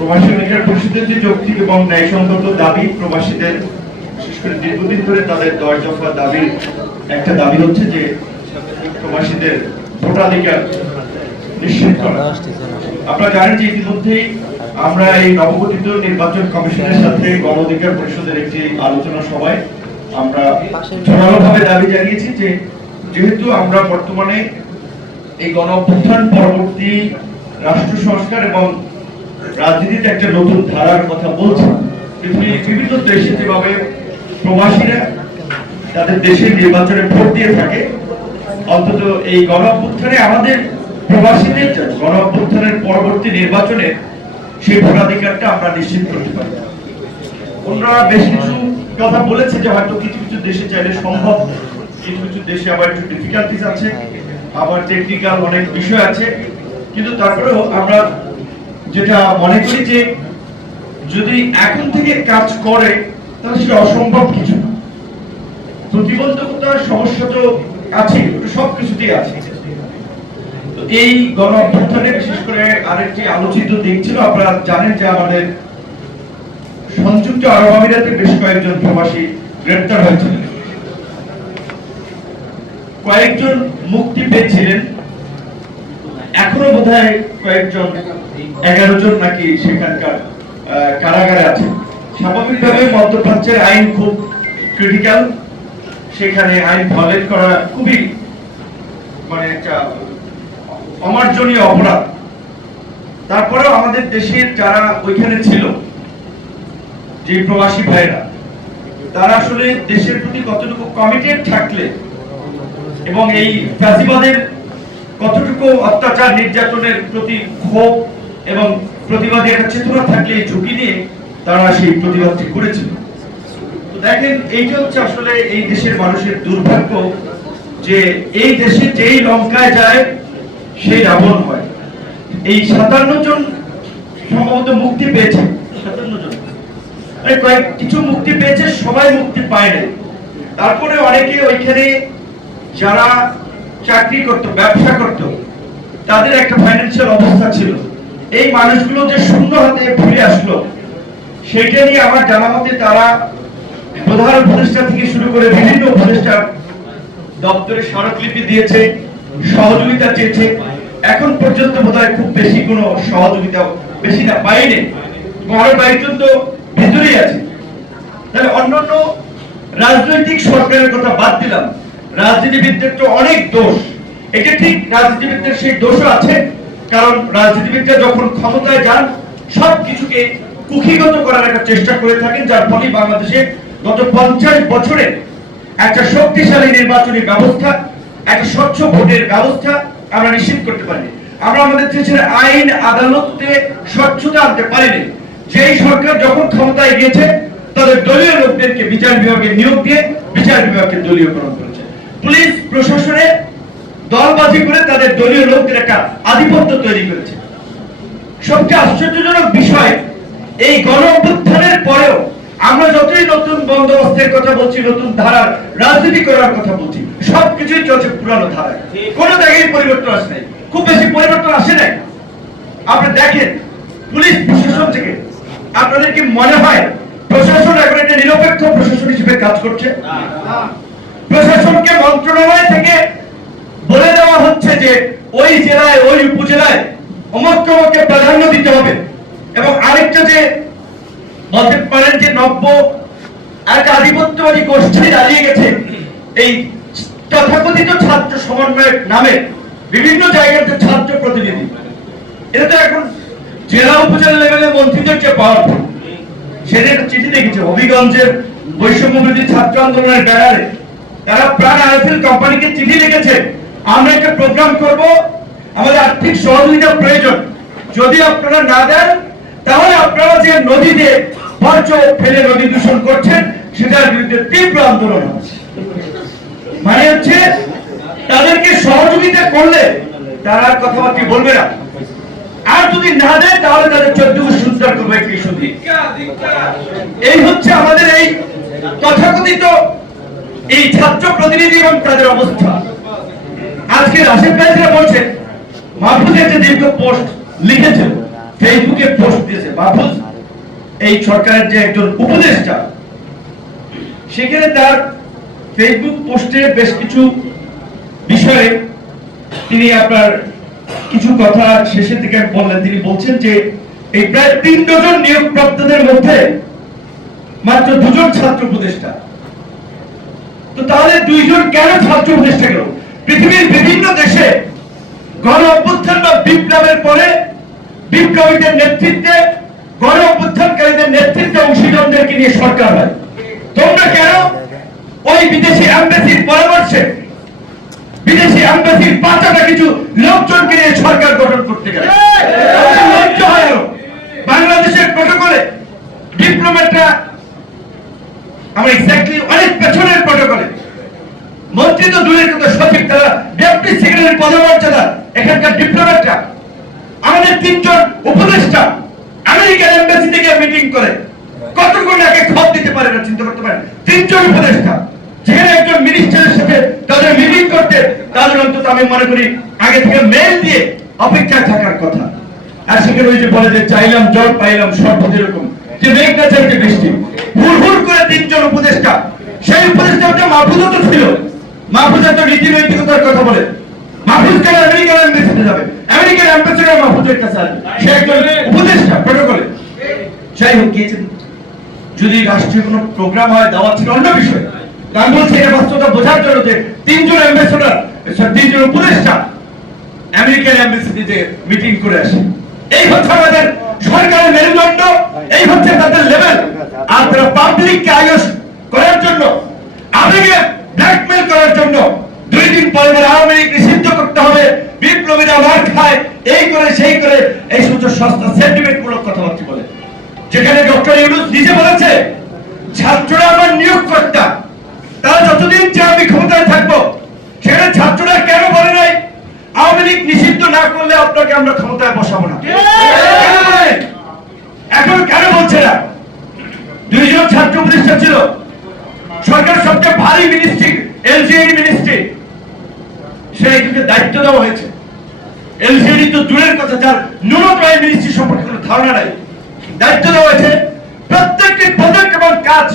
প্রবাসী অধিকার পরিষদের যে যৌক্তিক এবং ন্যায়সঙ্গত দাবি প্রবাসীদের, বিশেষ করে দীর্ঘদিন ধরে তাদের 10 দফা দাবির একটা দাবি হচ্ছে যে প্রবাসীদের ভোটাধিকার নিশ্চিত করা। আপনারা জানেন যে ইতিমধ্যেই আমরা এই নবগঠিত নির্বাচন কমিশনের সাথে গণ অধিকার পরিষদের একটি আলোচনা সভায় আমরা জোরালোভাবে দাবি জানিয়েছি যে যেহেতু আমরা বর্তমানে এই গণ অভ্যুত্থান পরবর্তী রাষ্ট্র সংস্কার এবং রাজনীতিতে একটা নতুন ধারার কথা বলছি, পৃথিবীর বিভিন্ন দেশে যেভাবে প্রবাসীরা তাদের দেশের নির্বাচনে ভোট দিয়ে থাকে, অন্তত এই গণ অভ্যুত্থানে আমাদের প্রবাসীদের গণ অভ্যুত্থানের পরবর্তী নির্বাচনে সেই ভোটাধিকারটা আমরা নিশ্চিত করতে পারি। ওনারা বেশ কিছু কথা বলেছে যে হয়তো কিছু কিছু দেশে চাইলে সম্ভব, কিছু কিছু দেশে আবার একটু ডিফিকাল্টিস আছে, আবার টেকনিক্যাল অনেক বিষয় আছে, কিন্তু তারপরেও আমরা যেটা মনে করি যে যদি এখন থেকে কাজ করে তাহলে সেটা অসম্ভব কিছু না। প্রতিবন্ধকতার সমস্যা তো আছে, সবকিছুতেই আছে। তো এই গণ অভ্যুত্থানে বিশেষ করে আরেকটি আলোচিত দিক ছিল, আপনারা জানেন যে আমাদের সংযুক্ত আরব আমিরাতে বেশ কয়েকজন প্রবাসী গ্রেপ্তার হয়েছিল, কয়েকজন মুক্তি পেয়েছিলেন, এখনো বোধহয় কয়েকজন 11 জন নাকি সেখানকার কারাগারে আছে। স্বাভাবিকভাবে মধ্যপ্রাচ্যের আইন খুব ক্রিটিক্যাল, সেখানে আইন ভায়োলেট করা খুবই মানে একটা অমার্জনীয় অপরাধ। তারপরেও আমাদের দেশের যারা ওইখানে ছিল, যে প্রবাসী ভাইরা, তারা আসলে দেশের প্রতি কতটুকু কমিটেড থাকলে এবং এই ফ্যাসিবাদের কতটুকু অত্যাচার নির্যাতনের প্রতি ক্ষোভ এবং প্রতিবাদী একটা চেতনা থাকলে এই ঝুঁকি নিয়ে তারা সেই প্রতিবাদটি করেছিল। তো দেখেন, এইটা হচ্ছে আসলে এই দেশের মানুষের দুর্ভাগ্য যে এই দেশে যেই লঙ্কায় যায় সেই রাবণ হয়। এই 57 জন সম্ভবত মুক্তি পেয়েছে, 57 জন কিছু মুক্তি পেয়েছে, সবাই মুক্তি পায় নাই। তারপরে অনেকে ওইখানে যারা চাকরি করত, ব্যবসা করত, তাদের একটা ফাইন্যান্সিয়াল অবস্থা ছিল, এই মানুষগুলো যে শূন্য হাতে ফিরে আসলো সেটা নিয়ে আমার জানা মতে তারা প্রধান উপদেষ্টা থেকে শুরু করে বিভিন্ন উপদেষ্টা দপ্তরে স্মারকলিপি দিয়েছে, সহযোগিতা চেয়েছে। এখন পর্যন্ত বোধহয় খুব বেশি কোনো সহযোগিতা বেশি না পাইনি, আরো কয়েকজন তো ভিতরেই আছে। তাহলে অন্যান্য রাজনৈতিক সরকারের কথা বাদ দিলাম, রাজনীতিবিদদের তো অনেক দোষ। এটা ঠিক, রাজনীতিবিদদের সেই দোষও আছে, কারণ রাজনীতিবিদরা যখন ক্ষমতায় যান সবকিছুকে কুক্ষিগত করার একটা চেষ্টা করে থাকেন, যার ফলে বাংলাদেশে গত 50 বছরে একটা শক্তিশালী নির্বাচনী ব্যবস্থা, একটা স্বচ্ছ ভোটের ব্যবস্থা আমরা নিশ্চিত করতে পারিনি। আমরা আমাদের দেশের আইন আদালতে স্বচ্ছতা আনতে পারিনি। যেই সরকার যখন ক্ষমতায় গিয়েছে তাদের দলীয় লোকদেরকে বিচার বিভাগে নিয়োগ দিয়ে বিচার বিভাগকে দলীয়করণ করেছে। পুলিশ প্রশাসনে দলবাজি করে তাদের দলীয় লোকদের একটা আধিপত্য তৈরি করেছে। সবচেয়ে আশ্চর্যজনক বিষয়, এই গণ অভ্যুত্থানের পরেও আমরা যতই নতুন বন্দোবস্তের কথা বলছি, নতুন ধারার রাজনীতি করার কথা বলছি, সবকিছুই চলছে পুরানো ধারায়, কোনো জায়গায় পরিবর্তন আসে নাই, খুব বেশি পরিবর্তন আসে নাই। আপনি দেখেন পুলিশ প্রশাসন থেকে, আপনাদের কি মনে হয় প্রশাসন এখন একটা নিরপেক্ষ প্রশাসন হিসেবে কাজ করছে? প্রশাসনকে মন্ত্রণালয় থেকে বলে দেওয়া হচ্ছে যে ওই জেলায়, ওই উপজেলায় অমুককে প্রাধান্য দিতে হবে, এবং আরেকটা যে বলতে পারেন যে নব্য একটা আধিপত্যবাদী গোষ্ঠী দাঁড়িয়ে গেছে এই তথাকথিত ছাত্র সমন্বয়ের নামে বিভিন্ন জায়গার যে ছাত্র প্রতিনিধি, এটা তো এখন জেলা উপজেলা লেভেলে মন্ত্রীদের যে পাওয়ারফুল। সেদিন একটা চিঠি দেখেছে হবিগঞ্জের বৈষম্য বিরোধী ছাত্র আন্দোলনের ব্যানারে, তারা প্রাণ আইফেল কোম্পানিকে চিঠি লিখেছে, আমরা একটা প্রোগ্রাম করব, আমাদের আর্থিক সহযোগিতা প্রয়োজন, যদি আপনারা না দেন তাহলে আপনারা যে নদীতে বর্জ্য ফেলে নদী দূষণ করছেন সেটার বিরুদ্ধে তীব্র আন্দোলন হচ্ছে। মানে হচ্ছে তাদেরকে সহযোগিতা করলে তারা কথাবার্তা বলবে না, আর যদি না দেয় তাহলে তাদের 14 সুন্দর করবে একটি শুধু। এই হচ্ছে আমাদের এই তথাকথিত এই ছাত্র প্রতিনিধি এবং তাদের অবস্থা। আজকে রাশেদ ভাই যেটা বলছেন, মাহফুজের যে দীর্ঘ পোস্ট লিখেছেন ফেসবুকে পোস্ট দিয়েছে। মাহফুজ এই সরকারের যে একজন উপদেষ্টা, সেখানে তার ফেসবুক পোস্টে বেশ কিছু বিষয়ে তিনি আপনার কিছু কথা শেষের দিকে বললেন। তিনি বলছেন যে এই প্রায় 3 ডজন নিয়োগপ্রাপ্তদের মধ্যে মাত্র 2 জন ছাত্র উপদেষ্টা। তো তাহলে 2 জন কেন ছাত্র উপদেষ্টা গেল? পৃথিবীর বিভিন্ন দেশে গণ অভ্যুত্থান বা বিপ্লবের পরে বিপ্লবীদের নেতৃত্বে, গণ অভ্যুত্থানকারীদের নেতৃত্বে অংশীদারদেরকে নিয়ে সরকার হয়। তোমরা কেন ওই বিদেশি এমবাসির পরামর্শে, বিদেশি এমবাসির পাঁচটা কিছু লোকজনকে নিয়ে সরকার গঠন করতে গেলে? লজ্জা হয়। বাংলাদেশের প্রটোকলে ডিপ্লোম্যাটরা আমরা এক্স্যাক্টলি অনেক পেছনের প্রটোকলে, মন্ত্রী তো দূরের কথা, সচিব, তারা ডেপুটি সেক্রেটারি পদমর্যাদা, এখানকার ডিপ্লোম্যাটরা, আমাদের 3 জন উপদেষ্টা আমেরিকান এমবাসি থেকে মিটিং করে কত কোটি টাকা খত দিতে পারে না, চিন্তা করতে পারেন। 3 জন উপদেষ্টা যেখানে একজন মিনিস্টারের সাথে তাদের মিটিং করতে তাদের অন্তত আমি মনে করি আগে থেকে মেল দিয়ে অপেক্ষায় থাকার কথা। আর সেখানে ওই যে বলে যে চাইলাম জল পাইলাম শরবত, এরকম যে মেঘ না চাইতে বৃষ্টি, হুড় করে 3 জন উপদেষ্টা। সেই উপদেষ্টা মাহফুজও তো ছিল। মাহফুজ তো নীতি নৈতিকতার কথা বলে। মাহফুজ কেন আমেরিকান এমবাসিতে যাবে? আমেরিকান অ্যাম্বাসেডর মাহফুজের কাছে আসবে, সে একজন উপদেষ্টা প্রটোকলে। যাই হোক, গিয়েছেন যদি রাষ্ট্রীয় কোনো প্রোগ্রাম হয়, দাওয়াত ছিল অন্য বিষয়। আমি বলছি এটা বাস্তবতা বোঝার জন্য যে 3 জন অ্যাম্বাসেডর, 3 জন উপদেষ্টা আমেরিকান এমবাসিতে মিটিং করে আসে। এই হচ্ছে আমাদের সরকারের মেরুদণ্ড, এই হচ্ছে তাদের লেভেল। আর তারা পাবলিককে আয়ুষ করার জন্য, আবেগে ব্ল্যাকমেল করার জন্য 2 দিন পরে আওয়ামী লীগ নিষিদ্ধ করতে হবে, বিপ্লবীরা মার খায়, এই করে সেই করে এই সমস্ত সস্তা সেন্টিমেন্ট মূলক কথাবার্তা বলে। যেখানে ডক্টর ইউনূস নিজে বলেছে ছাত্ররা আমার নিয়োগকর্তা, তারা যতদিন যে আমি ক্ষমতায় থাকবো। সেখানে ছাত্ররা কেন বলে নাই আওয়ামী লীগ নিষিদ্ধ না করলে আপনাকে আমরা ক্ষমতায় বসাবো না? এখন কেন বলছে না? 2 জন ছাত্র উপদেষ্টা ছিল। সরকার সবচেয়ে ভারী মিনিস্ট্রি এলজিইডি মিনিস্ট্রি, সেইটাকে দায়িত্ব দেওয়া হয়েছে। এলজিইডি তো দূরের কথা, যার ন্যূনতম মিনিস্ট্রি সম্পর্কে কোনো ধারণা নাই, দায়িত্ব দেওয়া হয়েছে। প্রত্যেকটি প্রজেক্ট এবং কাজ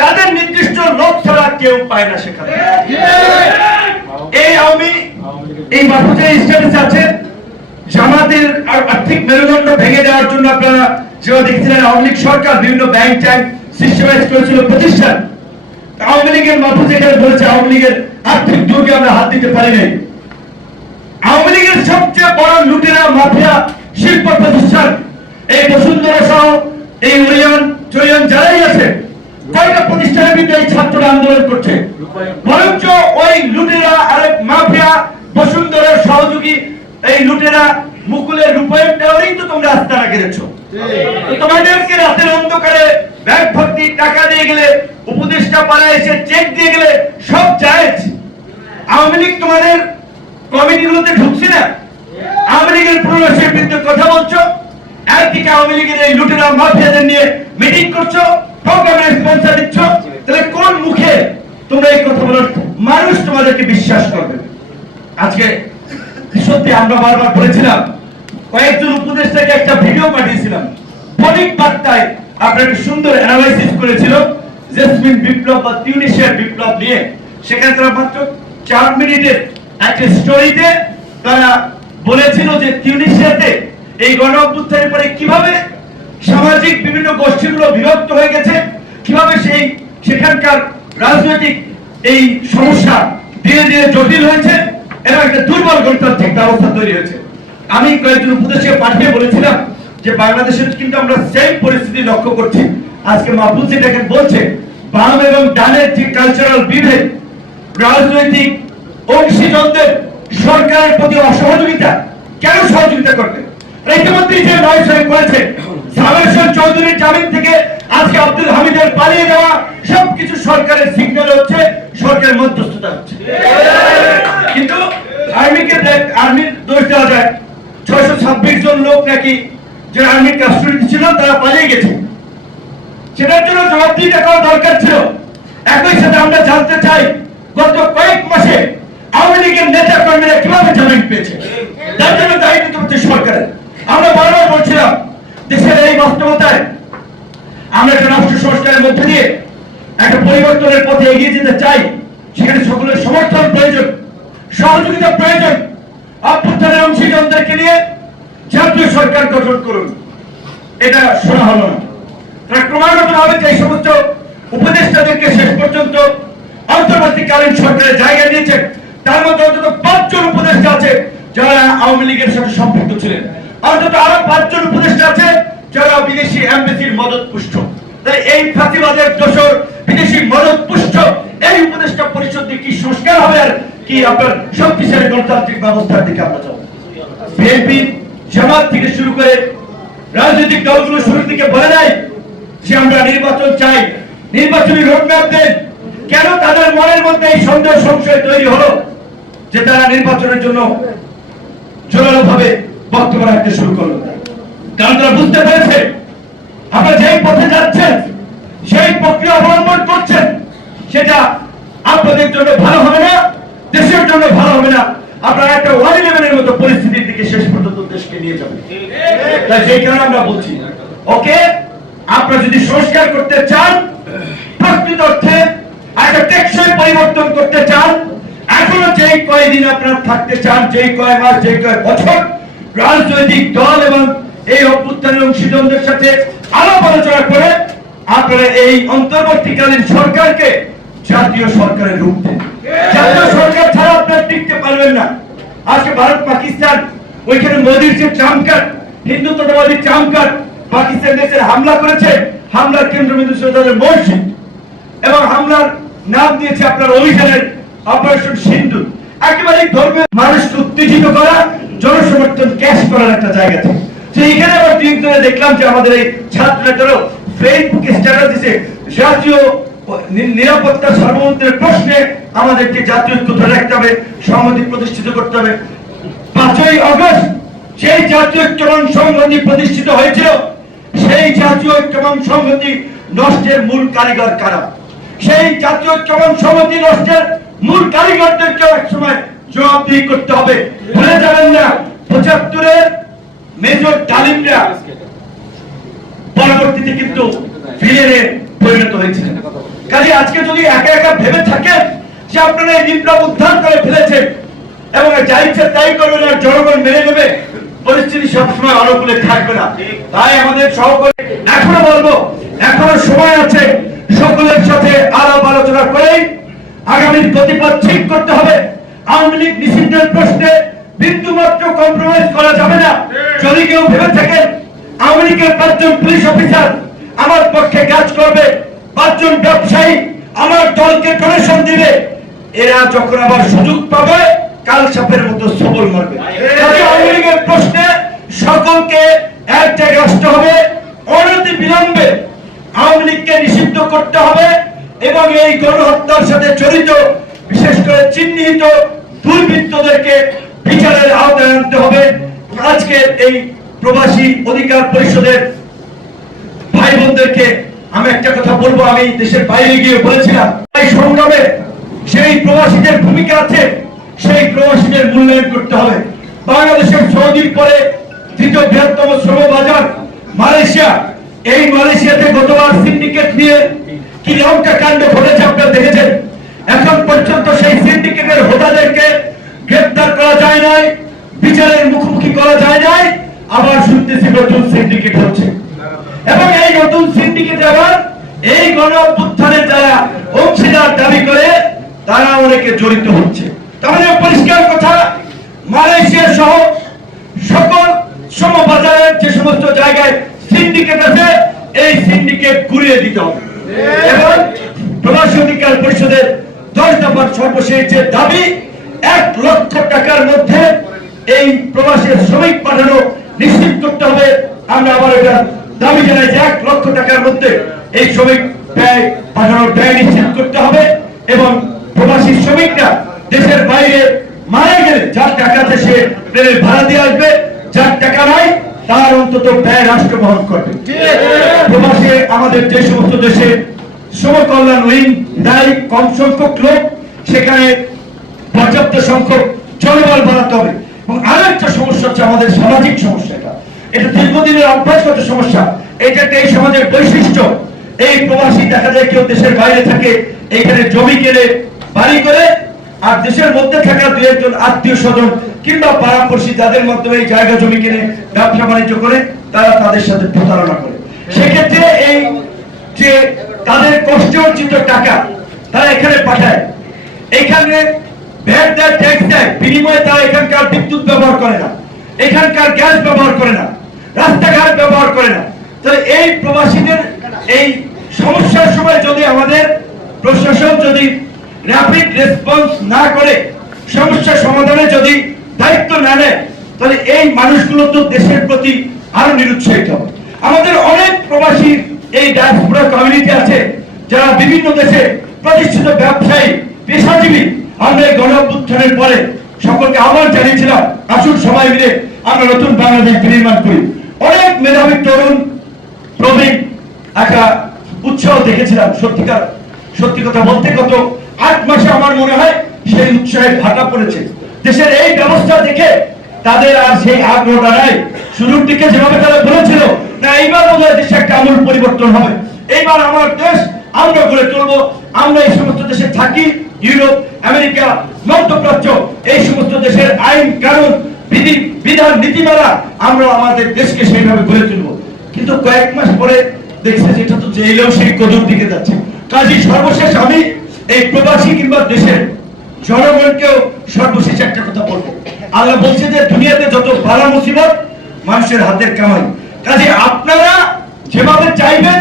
তাদের নির্দিষ্ট লোক ছাড়া কেউ পায় না সেখানে। এই আওয়ামী এই মাহফুজের স্ট্যাটাস আছে জামাতের আর্থিক মেরুদণ্ড ভেঙে দেওয়ার জন্য। আপনারা যেটা দেখছিলেন, আওয়ামী লীগ সরকার বিভিন্ন ব্যাংক ট্যাঙ্ক সিস্টেমাইজ করেছিল প্রতিষ্ঠান। আওয়ামী লীগের মাহফুজ এখানে বলেছে আওয়ামী লীগের আর্থিক দুর্গে আমরা হাত দিতে পারি নাই। আওয়ামী লীগের সবচেয়ে বড় লুটেরা মাফিয়া শিল্প প্রতিষ্ঠান এই বসুন্ধরা সহ এই ওরিয়ন চরিয়ন যারাই আছে, কয়টা প্রতিষ্ঠানের বিরুদ্ধে এই ছাত্ররা আন্দোলন করছে? বরঞ্চ ওই লুটেরা আর মাফিয়া বসুন্ধরার সহযোগী এই লুটেরা মুকুলের রূপায়ণ টাওয়ারেই তো তোমরা আস্তানা গেড়েছো। তোমাদেরকে রাতের অন্ধকারে ব্যাগ ভর্তি টাকা দিয়ে গেলে, উপদেষ্টা পাড়ায় এসে চেক দিয়ে গেলে সব জায়েজ। আওয়ামী লীগ তোমাদের কমিটিগুলোতে ঢুকছে না, আওয়ামী লীগের পুনর্বাসনের বিরুদ্ধে কথা বলছো, একদিকে আওয়ামী লীগের এই লুটেরা মাফিয়াদের নিয়ে মিটিং করছো, প্রোগ্রামের স্পন্সর দিচ্ছ। তাহলে কোন মুখে তোমরা এই কথা বলো? মানুষ তোমাদেরকে বিশ্বাস করবে? আজকে সত্যি আমরা বারবার বলেছিলাম, কয়েকজন উপদেষ্টাকে একটা ভিডিও পাঠিয়েছিলাম, ফোনিক বার্তায় আপনাকে সুন্দর অ্যানালাইসিস করেছিল জেসমিন বিপ্লব বা তিউনিসিয়ার বিপ্লব নিয়ে। সেখানে তারা মাত্র 4 মিনিটের একটা স্টোরিতে তারা বলেছিল যে তিউনিসিয়াতে এই গণ অভ্যুত্থানের পরে কিভাবে সামাজিক বিভিন্ন গোষ্ঠীগুলো বিভক্ত হয়ে গেছে, কিভাবে সেখানকার রাজনৈতিক এই সমস্যা ধীরে ধীরে জটিল হয়েছে এবং একটা দুর্বল গণতান্ত্রিক ব্যবস্থা তৈরি হয়েছে। আমি কয়েকজন উপদেষ্টাকে পাঠিয়ে বলেছিলাম যে বাংলাদেশের কিন্তু আমরা সেম পরিস্থিতি লক্ষ্য করছি। আজকে মাহফুজ যেটাকে বলছে বাম এবং ডানের যে কালচারাল বিভেদ, রাজনৈতিক অংশীজনদের সরকারের প্রতি অসহযোগিতা, কেন সহযোগিতা করবে? ইতিমধ্যে যে নয় করেছে সাবের চৌধুরীর জামিন থেকে আজকে আব্দুল হামিদের পালিয়ে যাওয়া, সবকিছু সরকারের সিগন্যাল হচ্ছে, সরকারের মধ্যস্থতা হচ্ছে। কিন্তু আর্মির দোষ দেওয়া যায়। 626 জন লোক নাকি যে আর্মির কাস্টডিতে ছিল তারা পালিয়ে গেছে, সেটার জন্য জবাবদিহিতা করা দরকার ছিল। একই সাথে আমরা জানতে চাই গত কয়েক মাসে আওয়ামী লীগের নেতা কর্মীরা কিভাবে জামিন পেয়েছে, তার জন্য দায়িত্ব হচ্ছে সরকারের। আমরা বারবার বলছিলাম বাস্তবতায় আমরা একটা রাষ্ট্র সংস্কারের মধ্যে দিয়ে একটা পরিবর্তনের পথে এগিয়ে যেতে চাই, সেখানে সকলের সমর্থন প্রয়োজন, সহযোগিতা প্রয়োজন। অভ্যুত্থানের অংশীদারদেরকে নিয়ে জাতীয় সরকার গঠন করুন, এটা শোনা হলো না। তারা ক্রমাগত ভাবে যে সমস্ত উপদেষ্টাদেরকে শেষ পর্যন্ত অন্তর্বর্তীকালীন সরকারের জায়গা দিয়েছেন, তার মধ্যে অন্তত 5 জন উপদেষ্টা আছে যারা আওয়ামী লীগের সাথে সম্পৃক্ত ছিলেন, অন্তত আরো 5 জন উপদেষ্টা আছে যারা বিদেশি এমবেসির মদত পুষ্ট। তাই এই ফাঁসিবাদের দোষর বিদেশি মদত পুষ্ট এই উপদেষ্টা পরিষদ দিয়ে কি সংস্কার হবে আর কি আপনার শক্তিশালী গণতান্ত্রিক ব্যবস্থার দিকে আমরা যাব? বিএনপি জামাত থেকে শুরু করে রাজনৈতিক দলগুলো শুরুর দিকে বলে দেয় যে আমরা নির্বাচন চাই, নির্বাচনী রোডম্যাপ দেন। কেন তাদের মনের মধ্যে এই সন্দেহ সংশয় তৈরি হলো যে তারা নির্বাচনের জন্য জোরালো ভাবে বক্তব্য রাখতে শুরু করলো? কারণ তারা বুঝতে পেরেছে আপনারা যেই পথে যাচ্ছেন, সেই প্রক্রিয়া অবলম্বন করছেন, সেটা আপনাদের জন্য ভালো হবে না, দেশের জন্য ভালো হবে না। আপনারা একটা 111-এর মতো পরিস্থিতির দিকে শেষ পর্যন্ত দেশকে নিয়ে যাবেন। তাই সেই কারণে আমরা বলছি, ওকে, আপনারা যদি সংস্কার করতে চান, প্রকৃত অর্থে একটা টেকসই পরিবর্তন করতে চান, এখনো যেই কয়দিন আপনারা থাকতে চান, যেই কয় মাস, যেই কয় বছর রাজনৈতিক দল এবং এই অভ্যুত্থানের অংশীদারদের সাথে আলাপ আলোচনা করে আপনারা এই অন্তর্বর্তীকালীন সরকারকে জাতীয় সরকারের রূপ দেন। জাতীয় সরকার ছাড়া আপনারা টিকতে পারবেন না। আজকে ভারত পাকিস্তান ওইখানে মোদির যে ট্রাম্প হিন্দুত্ববাদী ট্রাম্প পাকিস্তান দেশে হামলা করেছে, হামলার কেন্দ্রবিন্দু ছিল তাদের মসজিদ এবং হামলার নাম দিয়েছে আপনার অভিযানের অপারেশন সিন্ধু। একেবারে ধর্মের মানুষকে উত্তেজিত করা, জনসমর্থন ক্যাশ করার একটা জায়গা থেকে। এইখানে আবার দিন ধরে দেখলাম যে আমাদের এই ছাত্র নেতারাও ফেসবুকে স্ট্যাটাস দিচ্ছে জাতীয় নিরাপত্তা সার্বভৌমত্বের প্রশ্নে আমাদেরকে জাতীয় ঐক্য ধরে রাখতে হবে, সংহতি প্রতিষ্ঠিত করতে হবে। 5ই আগস্ট সেই জাতীয় ঐক্য এবং সংহতি প্রতিষ্ঠিত হয়েছিল, সেই জাতীয় ঐক্য এবং সংহতি নষ্টের মূল কারিগর কারা? সেই জাতীয় ঐক্য এবং সংহতি নষ্টের মূল কারিগরদেরকেও একসময় জবাবদিহি করতে হবে। ভুলে যাবেন না 75-এর মেজর ডালিমরা পরবর্তীতে কিন্তু ভিলেনে পরিণত হয়েছে। কাজে আজকে যদি একা একা ভেবে থাকেন যে আপনারা এই বিপ্লব উদ্ধার করে ফেলেছেন এবং যা ইচ্ছে তাই করবেন আর জনগণ মেনে নেবে, পরিস্থিতি সবসময় অনুকূলে থাকবে না। তাই আমাদের সহকর্মী এখনো বলবো, এখনো সময় আছে, সকলের সাথে আলাপ আলোচনা করে আগামীর গতিপথ ঠিক করতে হবে। আওয়ামী লীগ নিষিদ্ধের প্রশ্নে বিন্দু মাত্র কম্প্রোমাইজ করা যাবে না। যদি কেউ ভেবে থাকেন আওয়ামী লীগের 5 জন পুলিশ অফিসার আমার পক্ষে কাজ করবে, 5 জন ব্যবসায়ী আমার দলকে ডোনেশন দিবে, এরা যখন আবার সুযোগ পাবে কাল সাপের মতো সবল মারবে। আওয়ামী লীগের প্রশ্নে সকলকে এক জায়গায় আসতে হবে, অনতি বিলম্বে আওয়ামী লীগকে নিষিদ্ধ করতে হবে এবং এই গণহত্যার সাথে জড়িত বিশেষ করে চিহ্নিত দুর্বৃত্তদেরকে বিচারের আওতায় আনতে হবে। আজকে এই প্রবাসী অধিকার পরিষদের ভাই বোনদেরকে আমি একটা কথা বলবো, আমি দেশের বাইরে গিয়ে বলেছিলাম এই সংগ্রামে সেই প্রবাসীদের ভূমিকা আছে, সেই প্রবাসীদের মূল্যায়ন করতে হবে। বাংলাদেশের সৌদির পরে 3য় বৃহত্তম শ্রম বাজার মালয়েশিয়া, এই মালয়েশিয়াতে গতবার সিন্ডিকেট নিয়ে কি লঙ্কা কাণ্ড ঘটেছে আপনারা দেখেছেন। এখন পর্যন্ত সেই সিন্ডিকেটের হোতাদেরকে গ্রেফতার করা যায় নাই, বিচারের মুখোমুখি করা যায় নাই, আবার শুনতেছি নতুন সিন্ডিকেট হচ্ছে এবং এই নতুন সিন্ডিকেট আবার এই গণ অভ্যুত্থানের যারা অংশীদার দাবি করে তারা অনেকে জড়িত হচ্ছে। তাহলে পরিষ্কার কথা, মালয়েশিয়া সহ সকল শ্রমবাজারের যে সমস্ত জায়গায় সিন্ডিকেট আছে এই সিন্ডিকেট ঘুরিয়ে দিতে হবে এবং প্রবাসী অধিকার পরিষদের 10 দফার সর্বশেষ যে দাবি 1 লক্ষ টাকার মধ্যে এই প্রবাসী শ্রমিক পাঠানো নিশ্চিত করতে হবে। আমরা আবার এটা দাবি জানাই যে 1 লক্ষ টাকার মধ্যে এই শ্রমিক ব্যয় পাঠানোর ব্যয় নিশ্চিত করতে হবে এবং প্রবাসী শ্রমিকরা দেশের বাইরে মারা গেলে যার টাকা আছে সে ট্রেনের ভাড়া দিয়ে আসবে, যার টাকা নাই তার অন্তত ব্যয় রাষ্ট্র বহন করবে। প্রবাসী আমাদের যে সমস্ত দেশে শ্রম কল্যাণ উইং দায়ী কম সংখ্যক লোক, সেখানে পর্যাপ্ত সংখ্যক জনবল বাড়াতে হবে এবং আরো একটা সমস্যা হচ্ছে আমাদের সামাজিক সমস্যাটা। এটা দীর্ঘদিনের অভ্যাসগত সমস্যা, এটা একটা এই সমাজের বৈশিষ্ট্য। এই প্রবাসী দেখা যায় কেউ দেশের বাইরে থাকে, এইখানে জমি কেনে বাড়ি করে, আর দেশের মধ্যে থাকা দুই একজন আত্মীয় স্বজন কিংবা পাড়াপড়শি যাদের মাধ্যমে এই জায়গা জমি কিনে ব্যবসা বাণিজ্য করে, তারা তাদের সাথে প্রতারণা করে। সেক্ষেত্রে এই যে তাদের কষ্ট অর্জিত টাকা তারা এখানে পাঠায়, এখানে ভ্যাট দেয়, ট্যাক্স দেয়, বিনিময়ে তারা এখানকার বিদ্যুৎ ব্যবহার করে না, এখানকার গ্যাস ব্যবহার করে না, রাস্তাঘাট ব্যবহার করে না। তাহলে এই প্রবাসীদের এই সমস্যার সময় যদি আমাদের প্রশাসন যদি র্যাপিড রেসপন্স না করে, সমস্যা সমাধানে যদি দায়িত্ব না নেয়, তাহলে এই মানুষগুলো তো দেশের প্রতি আরো নিরুৎসাহিত হবে। আমাদের অনেক প্রবাসী এই ডায়াসপোরা কমিউনিটি আছে যারা বিভিন্ন দেশে প্রতিষ্ঠিত ব্যবসায়ী, পেশাজীবী। আমরা এই গণঅভ্যুত্থানের পরে সকলকে আহ্বান জানিয়েছিলাম, আসুন সবাই মিলে আমরা নতুন বাংলাদেশ বিনির্মাণ করি। অনেক মেধাবী তরুণ প্রবীণ একটা উৎসাহ দেখেছিলাম। সত্যি কথা বলতে গত 8 মাসে আমার মনে হয় সেই উৎসাহের ভাটা পড়েছে। দেশের এই ব্যবস্থা দেখে তাদের আর সেই আগ্রহটা নাই। শুরুর দিকে যেভাবে তারা বলেছিল, না এইবার বোধহয় দেশে একটা আমূল পরিবর্তন হবে, এইবার আমার দেশ আমরা গড়ে তুলবো, আমরা এই সমস্ত দেশে থাকি, ইউরোপ, আমেরিকা, মধ্যপ্রাচ্য এই সমস্ত দেশের আইন কানুন বিধান নীতিমালা আমরা আমাদের দেশকে সেইভাবে গড়ে তুলবো। কিন্তু কয়েক মাস পরে দেখছে যেটা তো জেলেও সেই কদুর দিকে যাচ্ছে। কাজী সর্বশেষ আমি এই প্রবাসী কিংবা দেশের জনগণকেও সর্বশেষ একটা কথা বলবো। আল্লাহ বলছে যে দুনিয়াতে যত বালা মুসিবত মানুষের হাতের কামাই। কাজে আপনারা যেভাবে চাইবেন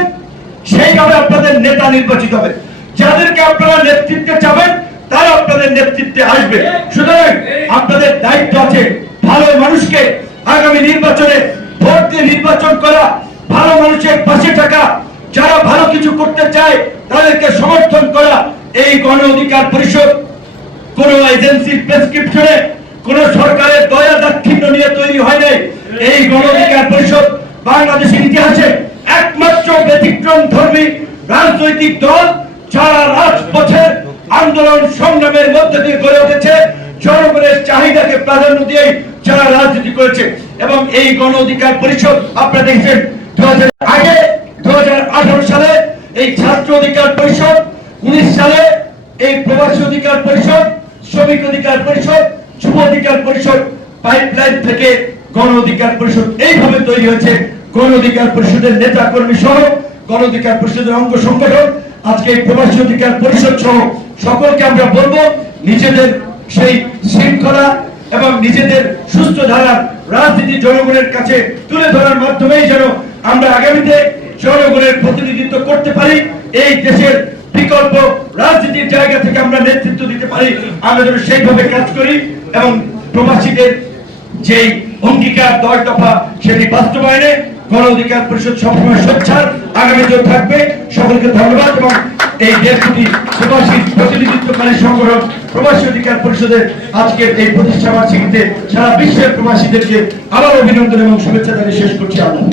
সেইভাবে আপনাদের নেতা নির্বাচিত হবে। যাদেরকে আপনারা নেতৃত্বে চাবেন তারা আপনাদের নেতৃত্বে আসবে। সুতরাং আপনাদের দায়িত্ব আছে ভালো মানুষকে আগামী নির্বাচনে ভোট দিয়ে নির্বাচন করা, ভালো মানুষের পাশে থাকা, যারা ভালো কিছু করতে চায় তাদেরকে সমর্থন করা। এই গণ অধিকার পরিষদ কোন এজেন্সির প্রেসক্রিপশনে, কোন সরকারের দয়া দাক্ষিণ্য নিয়ে তৈরি হয় নাই। এই গণ অধিকার পরিষদ বাংলাদেশের ইতিহাসে একমাত্র ব্যতিক্রম ধর্মী রাজনৈতিক দল যারা রাজপথের আন্দোলন সংগ্রামের মধ্যে দিয়ে গড়ে উঠেছে, জনগণের চাহিদাকে প্রাধান্য দিয়ে যারা রাজনীতি করেছে। এবং এই গণ অধিকার পরিষদ আপনারা দেখছেন 2018 সালে এই ছাত্র অধিকার পরিষদ, 19 সালে এই প্রবাসী অধিকার পরিষদ, শ্রমিক অধিকার পরিষদ, যুব অধিকার পরিষদ, পাইপলাইন থেকে গণ অধিকার পরিষদ এইভাবে তৈরি হয়েছে। গণ অধিকার পরিষদের নেতা কর্মী সহ গণ অধিকার পরিষদের অঙ্গ সংগঠন, আজকে এই প্রবাসী অধিকার পরিষদ সহ সকলকে আমরা বলবো নিজেদের সেই শৃঙ্খলা এবং নিজেদের সুস্থ ধারার রাজনীতি জনগণের কাছে তুলে ধরার মাধ্যমেই যেন আমরা আগামীতে জনগণের প্রতিনিধিত্ব করতে পারি, এই দেশের বিকল্প রাজনীতির জায়গা থেকে আমরা নেতৃত্ব দিতে পারি। আমরা যেন সেইভাবে কাজ করি এবং প্রবাসীদের যেই অঙ্গীকার 10 দফা সেটি বাস্তবায়নে গণ অধিকার পরিষদ সবসময় সোচ্চার আগামীতেও থাকবে। সকলকে ধন্যবাদ এবং এই 1.5 কোটি প্রবাসী প্রতিনিধিত্বকারী সংগঠন প্রবাসী অধিকার পরিষদের আজকের এই প্রতিষ্ঠা বার্ষিকীতে সারা বিশ্বের প্রবাসীদেরকে আবার অভিনন্দন এবং শুভেচ্ছা জানিয়ে শেষ করছি। আল্লাহ।